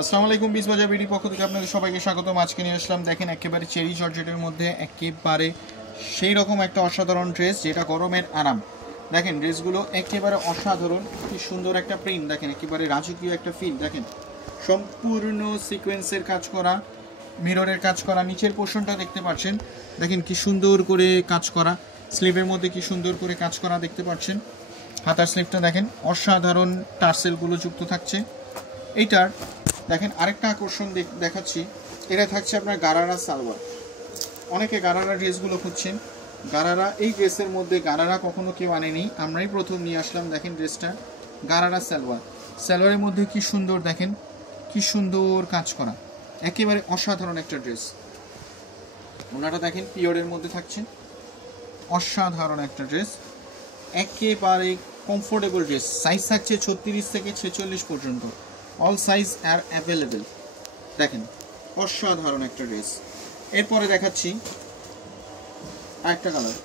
আসসালামু আলাইকুম, বিশ বাজার বিডি পক্ষ থেকে আপনাদের সবাইকে স্বাগতম। আজকে নিয়ে আসলাম দেখেন একেবারে চেরি জর্জেটের মধ্যে একেবারে সেই রকম একটা অসাধারণ ড্রেস, যেটা গরমের আরাম। দেখেন ড্রেসগুলো একেবারে অসাধারণ, কি সুন্দর একটা প্রিন্ট, দেখেন একেবারে রাজকীয় একটা ফিল। দেখেন সম্পূর্ণ সিকোয়েন্সের কাজ করা, মিররের কাজ করা, নিচের পোর্শনটা দেখতে পাচ্ছেন, দেখেন কি সুন্দর করে কাজ করা, স্লিভের মধ্যে কি সুন্দর করে কাজ করা দেখতে পাচ্ছেন। হাতার স্লিভটা দেখেন অসাধারণ টার্সেলগুলো যুক্ত থাকছে। এইটার দেখেন আরেকটা আকর্ষণ দেখাচ্ছি, এটা থাকছে আপনার গারারা সালোয়ার। অনেকে গারারা ড্রেসগুলো খুঁজছেন, গারারা এই ড্রেসের মধ্যে গারারা কখনো কেউ আনেনি, আমরাই প্রথম নিয়ে আসলাম। দেখেন ড্রেসটা গারারা সালোয়ার, সালোয়ারের মধ্যে কি সুন্দর, দেখেন কি সুন্দর কাজ করা, একেবারে অসাধারণ একটা ড্রেস। ওনারা দেখেন পিওরের মধ্যে থাকছেন, অসাধারণ একটা ড্রেস, একেবারে কমফোর্টেবল ড্রেস। সাইজ থাকছে 36 থেকে 46 পর্যন্ত, অল সাইজ আর অ্যাভেলেবেল। দেখেন অসাধারণ একটা ড্রেস। এরপরে দেখাচ্ছি আরেকটা কালার,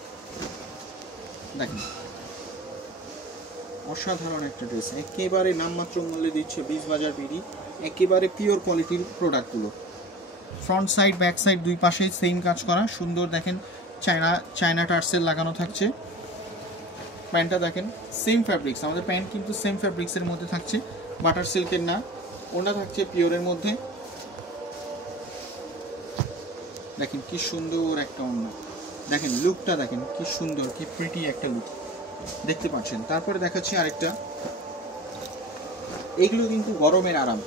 দেখেন অসাধারণ একটা ড্রেস, একেবারে নামমাত্র মূল্যে দিচ্ছে বিশ বাজার বিডি, একেবারে পিওর কোয়ালিটির প্রোডাক্টগুলো। ফ্রন্ট সাইড ব্যাক সাইড দুই পাশেই সেম কাজ করা, সুন্দর দেখেন চায়না টার্সেল লাগানো থাকছে। প্যান্টটা দেখেন সেম ফ্যাব্রিক্স, আমাদের প্যান্ট কিন্তু সেম ফ্যাব্রিক্সের মধ্যে থাকছে, বাটার সিল্কের না। ওটা থাকছে পিওরের মধ্যে, দেখেন কি সুন্দর একটা ওড়না, দেখেন লুকটা দেখেন কি সুন্দর, কি প্রিটি একটা লুক দেখতে পাচ্ছেন। তারপরে দেখাচ্ছি আরেকটা, এগুলো কিন্তু গরমের আরাম,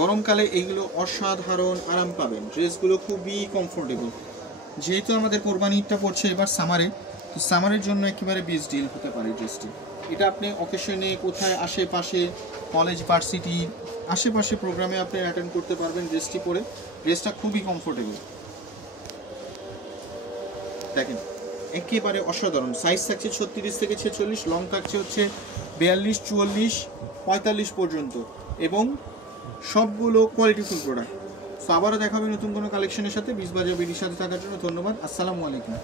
গরমকালে এইগুলো অসাধারণ আরাম পাবেন। ড্রেসগুলো খুবই কমফোর্টেবল, যেহেতু আমাদের কোরবানি ঈদটা পড়ছে এবার সামারে, তো সামারের জন্য একেবারে বেস্ট ডিল হতে পারে ড্রেসটি। এটা আপনি অকেশনে কোথায় আশেপাশে কলেজ ভার্সিটি আশেপাশে প্রোগ্রামে আপনি অ্যাটেন্ড করতে পারবেন ড্রেসটি পরে। ড্রেসটা খুবই কমফোর্টেবল, দেখেন একেবারে অসাধারণ। সাইজ থাকছে 36 থেকে 46, লং থাকছে হচ্ছে 42, 44, 45 পর্যন্ত, এবং সবগুলো কোয়ালিটিফুল প্রোডাক্ট। তো আবারও দেখাবে নতুন কোনো কালেকশনের সাথে। বিশ বাজার বিডির সাথে থাকার জন্য ধন্যবাদ। আসসালামু আলাইকুম।